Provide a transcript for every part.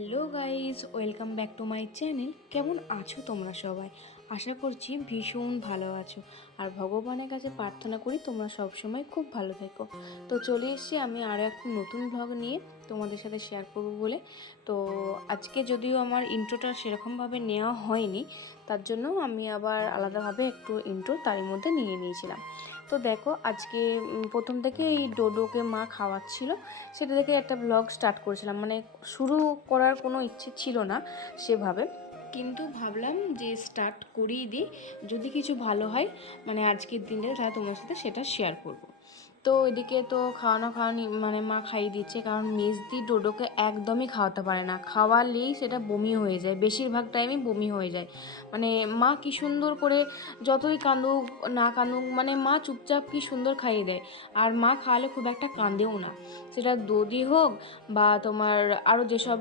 Hello guys, welcome back to my channel. কেমন আছো তোমরা সবাই? আশা করছি ভীষণ ভালো আছো। আর ভগবানের কাছে প্রার্থনা করি তোমরা সবসময় খুব ভালো থেকো। তো চলে এসেছি আমি আরও একটা নতুন ব্লগ নিয়ে তোমাদের সাথে শেয়ার করব বলে। তো আজকে যদিও আমার ইন্ট্রোটা সেরকমভাবে নেওয়া হয়নি, তার জন্য আমি আবার আলাদাভাবে একটু ইন্ট্রো তারই মধ্যে নিয়ে নিয়েছিলাম। তো দেখো আজকে প্রথম থেকে এই ডোডোকে মা খাওয়াচ্ছিল, সেটা থেকে একটা ব্লগ স্টার্ট করেছিলাম। মানে শুরু করার কোনো ইচ্ছে ছিল না সেভাবে। কিন্তু ভাবলাম যে স্টার্ট করেই দিই, যদি কিছু ভালো হয় মানে আজকের দিনটা তাহলে তোমার সাথে সেটা শেয়ার করব। তো এদিকে তো খাওয়ানো খাওয়ানি মানে মা খাইয়ে দিচ্ছে, কারণ মেজদি ডোডোকে একদমই খাওয়াতে পারে না। খাওয়ালেই সেটা বমি হয়ে যায়, বেশিরভাগ টাইমই বমি হয়ে যায়। মানে মা কি সুন্দর করে যতই কাঁদুক না কাঁদুক মানে মা চুপচাপ কি সুন্দর খাইয়ে দেয়। আর মা খাওয়ালে খুব একটা কাঁদেও না। সেটা দধি হোক বা তোমার আরও যেসব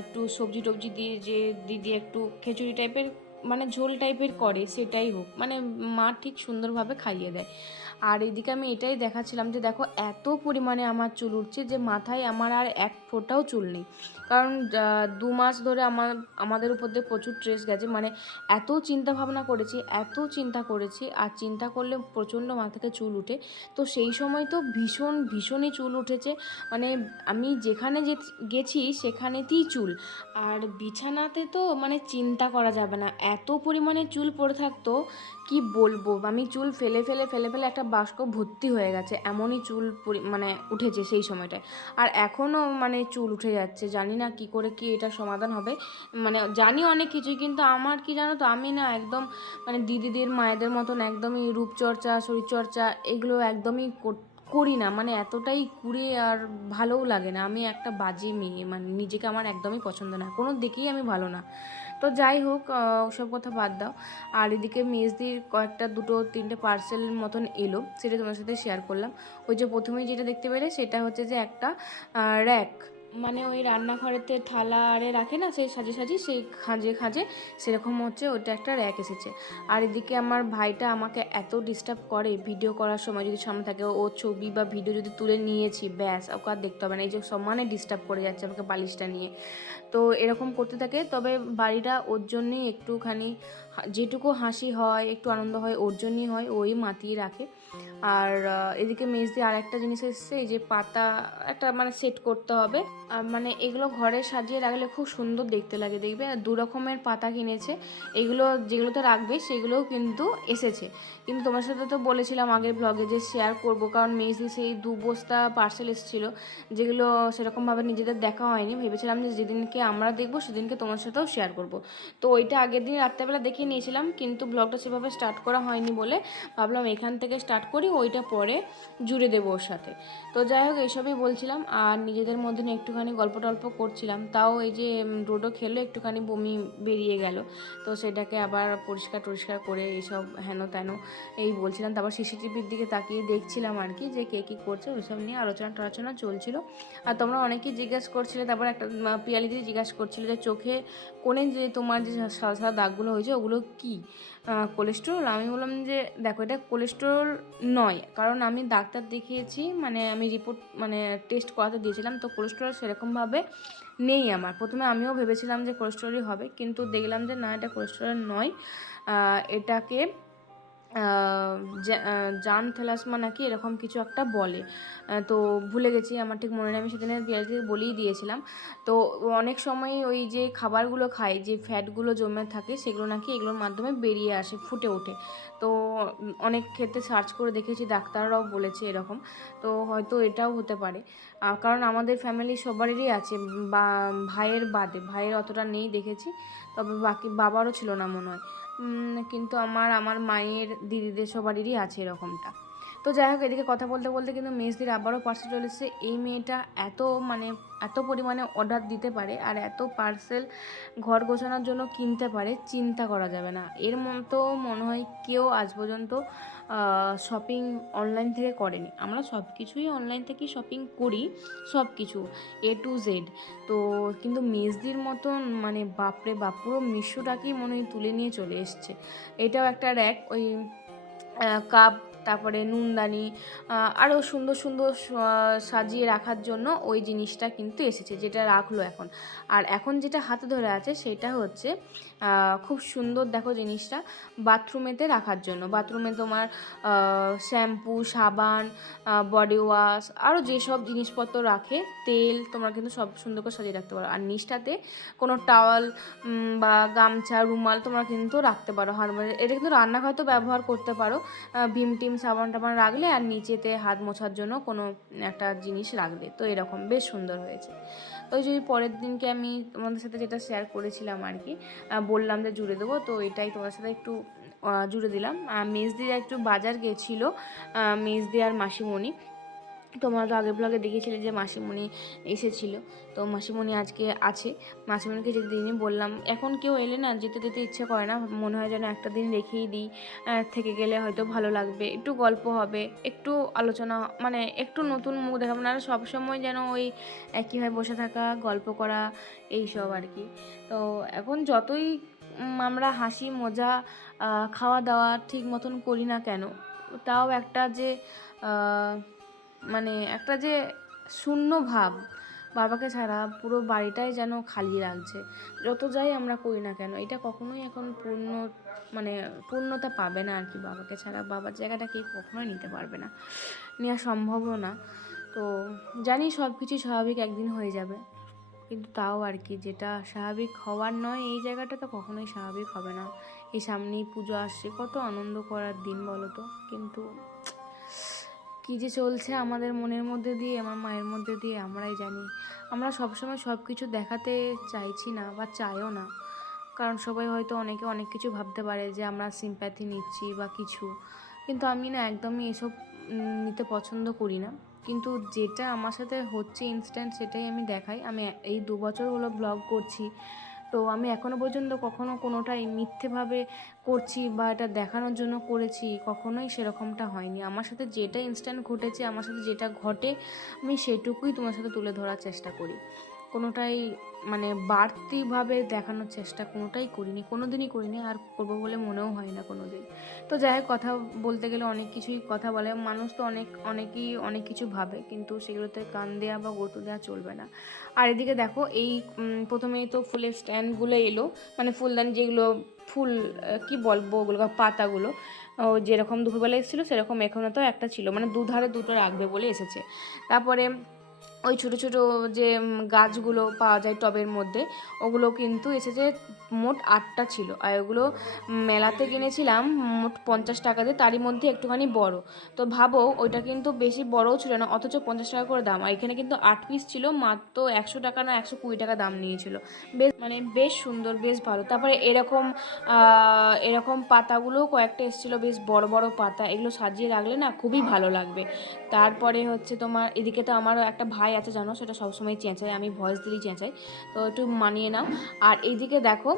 একটু সবজি টবজি দিয়ে যে দিদি একটু খিচুড়ি টাইপের মানে ঝোল টাইপের করে, সেটাই হোক। মানে মা ঠিক সুন্দরভাবে খাইয়ে দেয়। আর এদিকে আমি এটাই দেখাচ্ছিলাম যে দেখো, এত পরিমাণে আমার চুল উঠছে যে মাথায় আমার আর এক ফোঁটাও চুল নেই। কারণ দু মাস ধরে আমার, আমাদের উপর দিয়ে প্রচুর স্ট্রেস গেছে। মানে এত চিন্তা ভাবনা করেছি, এত চিন্তা করেছি, আর চিন্তা করলে প্রচণ্ড মাথা থেকে চুল উঠে। তো সেই সময় তো ভীষণ, ভীষণই চুল উঠেছে। মানে আমি যেখানে যে, গেছি সেখানেতেই চুল। আর বিছানাতে তো মানে চিন্তা করা যাবে না। এত পরিমাণে চুল পড়ে থাকতো কি বলব? আমি চুল ফেলে ফেলে ফেলে ফেলে একটা বাস্ক ভর্তি হয়ে গেছে। এমনই চুল মানে উঠেছে সেই সময়টায়। আর এখনও মানে চুল উঠে যাচ্ছে। জানি না কি করে কি এটা সমাধান হবে। মানে জানি অনেক কিছুই, কিন্তু আমার কি জানো তো? আমি না একদম মানে দিদিদের, মায়েদের মতন একদমই রূপচর্চা, শরীরচর্চা এগুলো একদমই কর- না। মানে এতটাই কুড়ে আর ভালোও লাগে না। আমি একটা বাজে মেয়ে। মানে নিজেকে আমার একদমই পছন্দ না। কোনো দিকেই আমি ভালো না। তো যাই হোক ওসব কথা বাদ দাও। আর এদিকে মেজদির কয়েকটা দুটো তিনটে পার্সেল মতন এলো, সেটা তোমার সাথে শেয়ার করলাম। ওই যে প্রথমেই যেটা দেখতে পেলে, সেটা হচ্ছে যে একটা র্যাক মানে ওই রান্নাঘরেতে থালা আরে রাখে না, সেই সাজে সাজি, সেই খাঁজে খাঁজে, সেরকম হচ্ছে ওইটা একটা র্যাক এসেছে। আর এদিকে আমার ভাইটা আমাকে এত ডিস্টার্ব করে ভিডিও করার সময় যদি সামনে থাকে, ও ছবি বা ভিডিও যদি তুলে নিয়েছি, ব্যাস, ওকে আর দেখতে হবে না। এই যে সমানে ডিস্টার্ব করে যাচ্ছে আমাকে বালিশটা নিয়ে। তো এরকম করতে থাকে, তবে বাড়িটা ওর জন্যেই একটুখানি যেটুকু হাসি হয়, একটু আনন্দ হয়, ওর জন্যই হয়, ওই মাতিয়ে রাখে। আর এদিকে মেজ দিয়ে আর একটা জিনিস এসছে, এই যে পাতা একটা মানে সেট করতে হবে। আর মানে এগুলো ঘরে সাজিয়ে রাখলে খুব সুন্দর দেখতে লাগে, দেখবে? আর দু রকমের পাতা কিনেছে, এগুলো যেগুলোতে রাখবে সেগুলোও কিন্তু এসেছে। কিন্তু তোমার সাথে তো বলেছিলাম আগের ব্লগে যে শেয়ার করব, কারণ মেজদি সেই দু বস্তা পার্সেল এসেছিল, যেগুলো সেরকমভাবে নিজেদের দেখা হয়নি। ভেবেছিলাম যে যেদিনকে আমরা দেখব, সেদিনকে তোমার সাথেও শেয়ার করব। তো ওইটা আগের দিন রাত্রেবেলা দেখে নিয়েছিলাম, কিন্তু ব্লগটা সেভাবে স্টার্ট করা হয়নি বলে ভাবলাম এখান থেকে স্টার্ট করি ওইটা পরে জুড়ে দেবো ওর সাথে। তো যাই হোক এইসবই বলছিলাম। আর নিজেদের মধ্যে একটুখানি গল্প টল্প করছিলাম। তাও এই যে ডোডো খেলো একটুখানি বমি বেরিয়ে গেল। তো সেটাকে আবার পরিষ্কার টরিষ্কার করে এইসব হেন তেন এই বলছিলাম। তারপর সিসিটিভির দিকে তাকিয়ে দেখছিলাম আর কি যে কে কী করছে ওইসব নিয়ে আলোচনা টালোচনা চলছিল। আর তোমরা অনেকেই জিজ্ঞেস করছিলে তারপর একটা উম, পিয়ালি দিদি জিজ্ঞাসা করছিল যে চোখে কোণে যে তোমার যে সাদা সাদা দাগগুলো হয়েছে ওগুলো কী? কোলেস্টেরল আমি বললাম যে দেখো এটা কোলেস্টেরল নয়। কারণ আমি ডাক্তার দেখিয়েছি মানে আমি রিপোর্ট মানে টেস্ট করাতে দিয়েছিলাম, তো কোলেস্টেরল সেরকমভাবে নেই আমার। প্রথমে আমিও ভেবেছিলাম যে কোলেস্টেরলই হবে, কিন্তু দেখলাম যে না, এটা কোলেস্টেরল নয়। এটাকে জান থেলাসমা নাকি এরকম কিছু একটা বলে। তো ভুলে গেছি, আমার ঠিক মনে নেই, আমি সেদিনে বিয়ারিতে বলেই দিয়েছিলাম। তো অনেক সময় ওই যে খাবারগুলো খাই যে ফ্যাটগুলো জমে থাকে, সেগুলো নাকি এগুলোর মাধ্যমে বেরিয়ে আসে, ফুটে ওঠে। তো অনেক ক্ষেত্রে সার্চ করে দেখেছি, ডাক্তাররাও বলেছে এরকম। তো হয়তো এটাও হতে পারে। কারণ আমাদের ফ্যামিলি সবারই আছে, বা ভাইয়ের বাদে, ভাইয়ের অতটা নেই দেখেছি, তবে বাকি বাবারও ছিল না মনে হয়। কিন্তু আমার আমার মায়ের দিদিদের সবারই আছে এরকমটা। তো যাই হোক, এদিকে কথা বলতে বলতে কিন্তু মেজদির আবারও পার্সেল চলে এসেছে। এই মেয়েটা এত মানে এত পরিমাণে অর্ডার দিতে পারে আর এত পার্সেল ঘর গোছানোর জন্য কিনতে পারে, চিন্তা করা যাবে না। এর মতো মনে হয় কেউ আজ পর্যন্ত শপিং অনলাইন থেকে করেনি। আমরা সব কিছুই অনলাইন থেকেই শপিং করি সব কিছু এ টু জেড তো কিন্তু মেজদির মতন মানে বাপরে বাপ, পুরো মিশ্রটাকেই মনে হয় তুলে নিয়ে চলে এসছে। এটাও একটা র্যাক ওই কাপ তারপরে নুনদানি আরও সুন্দর সুন্দর সাজিয়ে রাখার জন্য ওই জিনিসটা কিন্তু এসেছে, যেটা রাখল এখন। আর এখন যেটা হাতে ধরে আছে সেটা হচ্ছে খুব সুন্দর দেখো জিনিসটা, বাথরুমেতে রাখার জন্য। বাথরুমে তোমার শ্যাম্পু, সাবান বডি ওয়াশ আরও যেসব জিনিসপত্র রাখে, তেল তোমরা কিন্তু সব সুন্দর করে সাজিয়ে রাখতে পারো। আর নিচটাতে কোনো টাওয়াল বা গামছা, রুমাল তোমরা কিন্তু রাখতে পারো। হাত এটা কিন্তু রান্নাঘরেতেও ব্যবহার করতে পারো। ভীম টিম সাবান টাবান রাখলে আর নিচেতে হাত মোছার জন্য কোনো একটা জিনিস রাখলে। তো এরকম বেশ সুন্দর হয়েছে। তো ওই পরের দিনকে আমি তোমাদের সাথে যেটা শেয়ার করেছিলাম আর কি বললাম যে জুড়ে দেবো, তো এটাই তোমার সাথে একটু জুড়ে দিলাম। মেজদিরা একটু বাজার গেছিল মেজদি আর মাসিমণি। তোমরা তো আগের ব্লগে দেখেছিলে যে মাসিমণি এসেছিল। তো মাসিমণি আজকে আছে। মাসিমণিকে যেতে দিনই বললাম, এখন কেউ এলে না, যেতে যেতে ইচ্ছে করে না। মনে হয় যেন একটা দিন রেখেই দিই। থেকে গেলে হয়তো ভালো লাগবে। একটু গল্প হবে, একটু আলোচনা মানে একটু নতুন মুখ দেখাবো। না সবসময় যেন ওই একইভাবে বসে থাকা, গল্প করা, এই সব আর কি। তো এখন যতই আমরা হাসি, মজা খাওয়া দাওয়া ঠিক মতন করি না কেন, তাও একটা যে মানে একটা যে শূন্য ভাব, বাবাকে ছাড়া পুরো বাড়িটাই যেন খালি লাগছে। যত যাই আমরা করি না কেন, এটা কখনোই এখন পূর্ণ মানে পূর্ণতা পাবে না আর কি বাবাকে ছাড়া। বাবার জায়গাটা কেউ কখনোই নিতে পারবে না, নেওয়া সম্ভবও না। তো জানি সব কিছু স্বাভাবিক একদিন হয়ে যাবে, কিন্তু তাও আর কি যেটা স্বাভাবিক হওয়ার নয়, এই জায়গাটা তো কখনোই স্বাভাবিক হবে না। এই সামনেই পুজো আসছে, কত আনন্দ করার দিন বলো তো, কিন্তু কী যে চলছে আমাদের মনের মধ্যে দিয়ে, আমার মায়ের মধ্যে দিয়ে, আমরাই জানি। আমরা সবসময় সব কিছু দেখাতে চাইছি না বা চাইও না। কারণ সবাই হয়তো অনেকে অনেক কিছু ভাবতে পারে যে আমরা সিম্প্যাথি নিচ্ছি বা কিছু। কিন্তু আমি না একদমই এসব নিতে পছন্দ করি না। কিন্তু যেটা আমার সাথে হচ্ছে ইনস্ট্যান্ট সেটাই আমি দেখাই। আমি এই দু বছর হলো ব্লগ করছি। তো আমি এখনও পর্যন্ত কখনো কোনোটাই মিথ্যেভাবে করছি বা এটা দেখানোর জন্য করেছি কখনোই সেরকমটা হয়নি। আমার সাথে যেটা ইনস্ট্যান্ট ঘটেছে, আমার সাথে যেটা ঘটে, আমি সেটুকুই তোমার সাথে তুলে ধরার চেষ্টা করি। কোনোটাই মানে বাড়তিভাবে দেখানোর চেষ্টা কোনোটাই করিনি কোনো দিনই করিনি, আর করব বলে মনেও হয় না কোনো দিন তো যাই হোক, কথা বলতে গেলে অনেক কিছুই কথা বলে, মানুষ তো অনেক, অনেকেই অনেক কিছু ভাবে, কিন্তু সেগুলোতে কান দেওয়া বা গতু দেওয়া চলবে না। আর এদিকে দেখো, এই প্রথমেই তো ফুলের স্ট্যান্ডগুলো এলো মানে ফুলদানি যেগুলো, ফুল কি বলব ওগুলো পাতাগুলো যেরকম দুপুরবেলা এসেছিল সেরকম এখনও তো একটা ছিল মানে দুধারে দুটো রাখবে বলে এসেছে। তারপরে ওই ছোটো ছোটো যে গাছগুলো পাওয়া যায় টবের মধ্যে, ওগুলো কিন্তু এসেছে মোট আটটা ছিল। আর ওগুলো মেলাতে কিনেছিলাম মোট পঞ্চাশ টাকা দিয়ে, তারই মধ্যে একটুখানি বড়। তো ভাবো, ওইটা কিন্তু বেশি বড়ও ছিল না, অথচ পঞ্চাশ টাকা করে দাম। আর এখানে কিন্তু আট পিস ছিল, মাত্র একশো টাকা না একশো কুড়ি টাকা দাম নিয়েছিল। বেশ মানে বেশ সুন্দর, বেশ ভালো। তারপরে এরকম এরকম পাতাগুলো কয়েকটা এসেছিল, বেশ বড় বড় পাতা। এগুলো সাজিয়ে রাখলে না খুবই ভালো লাগবে। তারপরে হচ্ছে তোমার, এদিকে তো আমারও একটা ভাই আছে জানো? সেটা সবসময় চেঁচায় আমি ভয়েস দিলেই চেঁচাই তো একটু মানিয়ে নাও। আর এইদিকে দেখো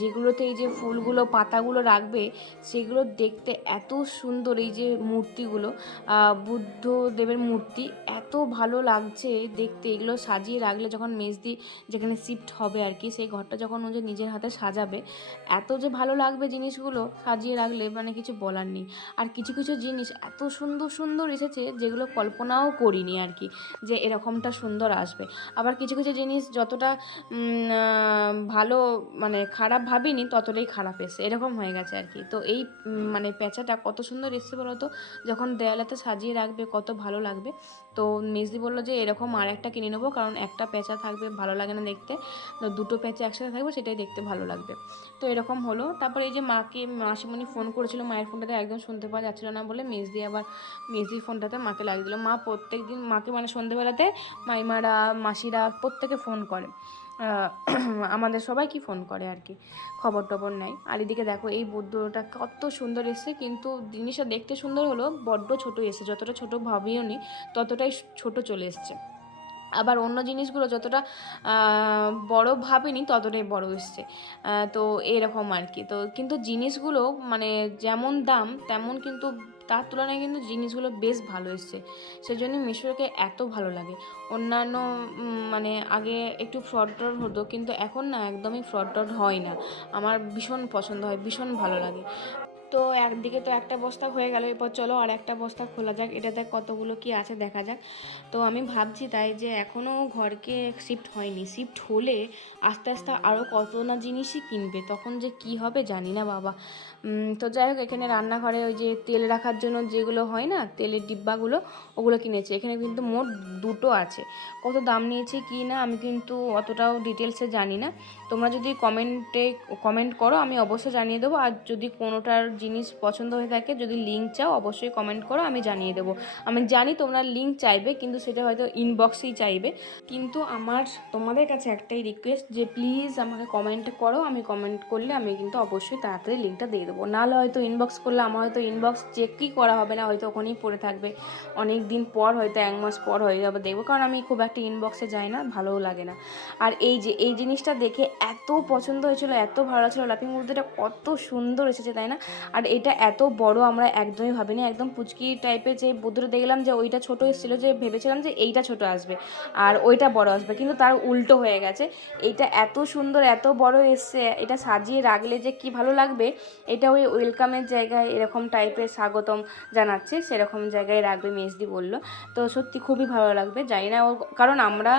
যেগুলোতে এই যে ফুলগুলো, পাতাগুলো রাখবে, সেগুলো দেখতে এত সুন্দর এই যে মূর্তিগুলো। বুদ্ধদেবের মূর্তি। এত ভালো লাগছে দেখতে। এগুলো সাজিয়ে রাখলে যখন মেজদি যেখানে শিফট হবে আর কি, সেই ঘরটা যখন ও যে নিজের হাতে সাজাবে, এত যে ভালো লাগবে জিনিসগুলো সাজিয়ে রাখলে মানে কিছু বলার নেই। আর কিছু কিছু জিনিস এত সুন্দর সুন্দর এসেছে যেগুলো কল্পনাও করিনি আর কি যে এরকমটা সুন্দর আসবে। আবার কিছু কিছু জিনিস যতটা ভালো মানে খারাপ ভাবিনি ততটাই খারাপ এসছে, এরকম হয়ে গেছে আর কি তো এই মানে পেঁচাটা কত সুন্দর এসছে বলো তো? যখন দেয়ালেতে সাজিয়ে রাখবে কত ভালো লাগবে। তো মেজদি বলল যে এরকম আর একটা কিনে নেব, কারণ একটা পেঁচা থাকবে ভালো লাগে না দেখতে। তো দুটো পেঁচা একসাথে থাকবে, সেটাই দেখতে ভালো লাগবে। তো এরকম হলো। তারপরে এই যে মাকে, মাসিমণি ফোন করেছিল, মায়ের ফোনটাতে একদম শুনতে পাওয়া যাচ্ছিল না বলে মেজদি আবার, মেজদির ফোনটাতে মাকে লাগিয়ে দিল। মা প্রত্যেক দিন মাকে মানে সন্ধেবেলাতে মাইমারা, মাসিরা প্রত্যেকে ফোন করে। আমাদের সবাই কি ফোন করে আর কি? খবর টবর নেয় আর এদিকে দেখো, এই বুদ্ধটা কত সুন্দর এসছে, কিন্তু জিনিসটা দেখতে সুন্দর হলো, বড্ড ছোট এসছে। যতটা ছোট ভাবিও নি, ততটাই ছোট চলে এসছে। আবার অন্য জিনিসগুলো যতটা বড় ভাবিনি ততটাই বড় এসছে। তো এরকম আর কি। তো কিন্তু জিনিসগুলো মানে যেমন দাম, তেমন কিন্তু তার তুলনায় কিন্তু জিনিসগুলো বেশ ভালো এসছে। সেজন্য মিশোকে এত ভালো লাগে। অন্যান্য মানে আগে একটু ফ্রড ট্রড হতো, কিন্তু এখন না একদমই ফ্রড ট্রড হয় না। আমার ভীষণ পছন্দ হয়, ভীষণ ভালো লাগে। তো একদিকে তো একটা বস্তা হয়ে গেল, এরপর চলো আর একটা বস্তা খোলা যাক, এটাতে কতগুলো কি আছে দেখা যাক। তো আমি ভাবছি তাই যে এখনও ঘরকে শিফট হয়নি শিফট হলে আস্তে আস্তে আরও কত না জিনিসই কিনবে, তখন যে কি হবে জানি না বাবা। তো যাই হোক, এখানে রান্নাঘরে ওই যে তেল রাখার জন্য যেগুলো হয় না, তেলের ডিব্বাগুলো, ওগুলো কিনেছে। এখানে কিন্তু মোট দুটো আছে। কত দাম নিয়েছে কি না আমি কিন্তু অতটাও ডিটেলসে জানি না। তোমরা যদি কমেন্টে কমেন্ট করো, আমি অবশ্যই জানিয়ে দেবো। আর যদি কোনোটার জিনিস পছন্দ হয়ে থাকে, যদি লিঙ্ক চাও অবশ্যই কমেন্ট করো, আমি জানিয়ে দেবো। আমি জানি তোমরা লিঙ্ক চাইবে, কিন্তু সেটা হয়তো ইনবক্সেই চাইবে। কিন্তু আমার, তোমাদের কাছে একটাই রিকোয়েস্ট যে প্লিজ আমাকে কমেন্ট করো, আমি কমেন্ট করলে আমি কিন্তু অবশ্যই তাড়াতাড়ি লিঙ্কটা দিয়ে দেবো। নাহলে হয়তো ইনবক্স করলে আমার হয়তো ইনবক্স চেকই করা হবে না, হয়তো ওখানেই পড়ে থাকবে। অনেক দিন পর হয়তো এক মাস পর হয়ে যাবে দেখব, কারণ আমি খুব একটা ইনবক্সে যাই না, ভালোও লাগে না। আর এই যে, এই জিনিসটা দেখে এত পছন্দ হয়েছিল, এত ভালো লাগছিল লাফিং মুদ্রাটা কত সুন্দর এসেছে, তাই না? আর এটা এত বড় আমরা একদমই ভাবিনি। একদম পুচকি টাইপের যে বুদ্ধটা দেখলাম যে ওইটা ছোট এসেছিল যে ভেবেছিলাম যে এইটা ছোট আসবে আর ওইটা বড় আসবে। কিন্তু তার উল্টো হয়ে গেছে। এইটা এত সুন্দর, এত বড় এসছে, এটা সাজিয়ে রাখলে যে কি ভালো লাগবে, এটা ওই ওয়েলকামের জায়গায় এরকম টাইপের স্বাগতম জানাচ্ছে, সেরকম জায়গায় রাখবে মেজদি বলল। তো সত্যি খুবই ভালো লাগবে, জানি না ও, কারণ আমরা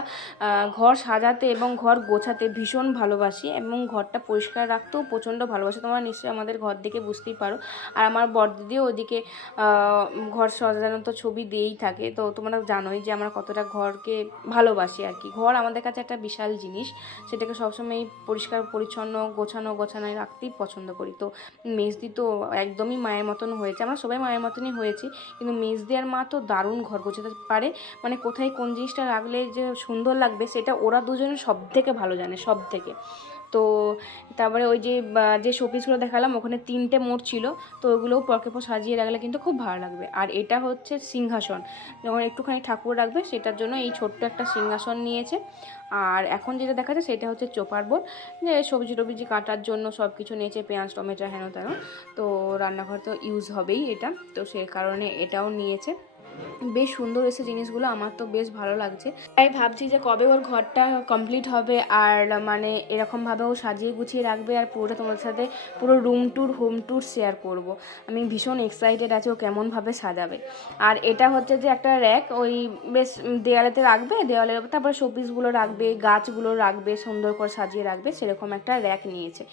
ঘর সাজাতে এবং ঘর গোছাতে ভীষণ ভালোবাসি এবং ঘরটা পরিষ্কার রাখতেও প্রচণ্ড ভালোবাসি। তোমরা নিশ্চয়ই আমাদের ঘর দেখে বুঝতেই পারো। আর আমার বড়দিদিও ওদিকে ঘর সাজানো তো ছবি দিয়েই থাকে। তো তোমরা জানোই যে আমরা কতটা ঘরকে ভালোবাসি আর কি। ঘর আমাদের কাছে একটা বিশাল জিনিস, সেটাকে সবসময় পরিষ্কার, পরিচ্ছন্ন, গোছানো গোছানোয় রাখতেই পছন্দ করি। তো মেজদি তো একদমই মায়ের মতন হয়েছে। আমরা সবাই মায়ের মতনই হয়েছি, কিন্তু মেজদি আর মা তো দারুণ ঘর গোছাতে পারে। মানে কোথায় কোন জিনিসটা রাখলে যে সুন্দর লাগবে, সেটা ওরা দুজনে সব থেকে ভালো জানে সব থেকে তো তারপরে ওই যে যে শোপিসগুলো দেখালাম, ওখানে তিনটে মোট ছিল, তো ওগুলোও পরকে পর সাজিয়ে রাখলে কিন্তু খুব ভালো লাগবে। আর এটা হচ্ছে সিংহাসন। যখন একটুখানি ঠাকুর রাখবে, সেটার জন্য এই ছোট্ট একটা সিংহাসন নিয়েছে। আর এখন যেটা দেখা যায় সেটা হচ্ছে চোপার বোর্ড। যে সবজি টবজি কাটার জন্য সব কিছু নিয়েছে, পেঁয়াজ, টমেটো, হেন তেন। তো রান্নাঘর তো ইউজ হবেই এটা। তো সে কারণে এটাও নিয়েছে। বেশ সুন্দর এসে জিনিসগুলো, আমার তো বেশ ভালো লাগছে। তাই ভাবছি যে কবে ওর ঘরটা কমপ্লিট হবে আর মানে এরকমভাবে ও সাজিয়ে গুছিয়ে রাখবে আর পুরোটা তোমাদের সাথে পুরো room tour home tour share করব। আমি ভীষণ এক্সাইটেড আছি ও কেমনভাবে সাজাবে। আর এটা হচ্ছে যে একটা র্যাক ওই বেশ দেয়ালেতে রাখবে দেওয়ালে তারপরে শোপিসগুলো রাখবে, গাছগুলো রাখবে, সুন্দর করে সাজিয়ে রাখবে, সেরকম একটা র্যাক নিয়েছে।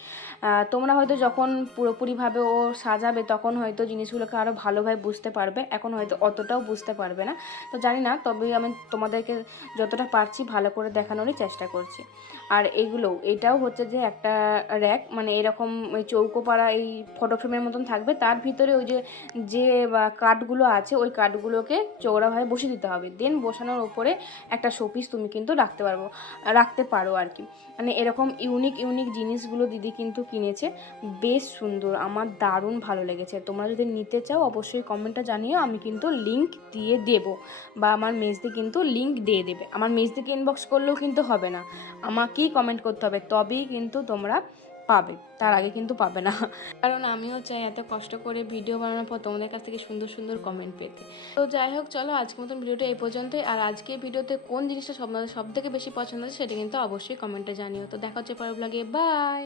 তোমরা হয়তো যখন পুরোপুরিভাবে ও সাজাবে, তখন হয়তো জিনিসগুলোকে আরও ভালোভাবে বুঝতে পারবে। এখন হয়তো অতটাও বুঝতে পারবে না। তো জানি না, তবে আমি তোমাদেরকে যতটা পারছি ভালো করে দেখানোরই চেষ্টা করছি। আর এগুলো, এটাও হচ্ছে যে একটা র্যাক মানে এরকম ওই চৌকো পাড়া এই ফটো ফ্রেমের মতন থাকবে। তার ভিতরে ওই যে যে কাঠগুলো আছে, ওই কাঠগুলোকে চৌড়াভাবে বসিয়ে দিতে হবে। দেন বসানোর ওপরে একটা শোপিস তুমি কিন্তু রাখতে পারব, রাখতে পারো আর কি। মানে এরকম ইউনিক ইউনিক জিনিসগুলো দিদি কিন্তু কিনেছে। বেশ সুন্দর, আমার দারুণ ভালো লেগেছে। তোমরা যদি নিতে চাও, অবশ্যই কমেন্টটা জানিও। আমি কিন্তু লিংক দিয়ে দেব বা আমার মেজদি কিন্তু লিংক দিয়ে দেবে। আমার মেজদিকে ইনবক্স করলেও কিন্তু হবে না। আমাকেই কমেন্ট করতে হবে, তবেই কিন্তু তোমরা পাবে। তার আগে কিন্তু পাবে না। কারণ আমিও চাই এত কষ্ট করে ভিডিও বানানোর পর তোমাদের কাছ থেকে সুন্দর সুন্দর কমেন্ট পেতে। তো যাই হোক, চলো আজকের মতন ভিডিওটা এই পর্যন্তই। আর আজকে ভিডিওতে কোন জিনিসটা সব সব থেকে বেশি পছন্দ হচ্ছে সেটা কিন্তু অবশ্যই কমেন্টে জানিও। তো দেখা হচ্ছে পরের ব্লগে বাই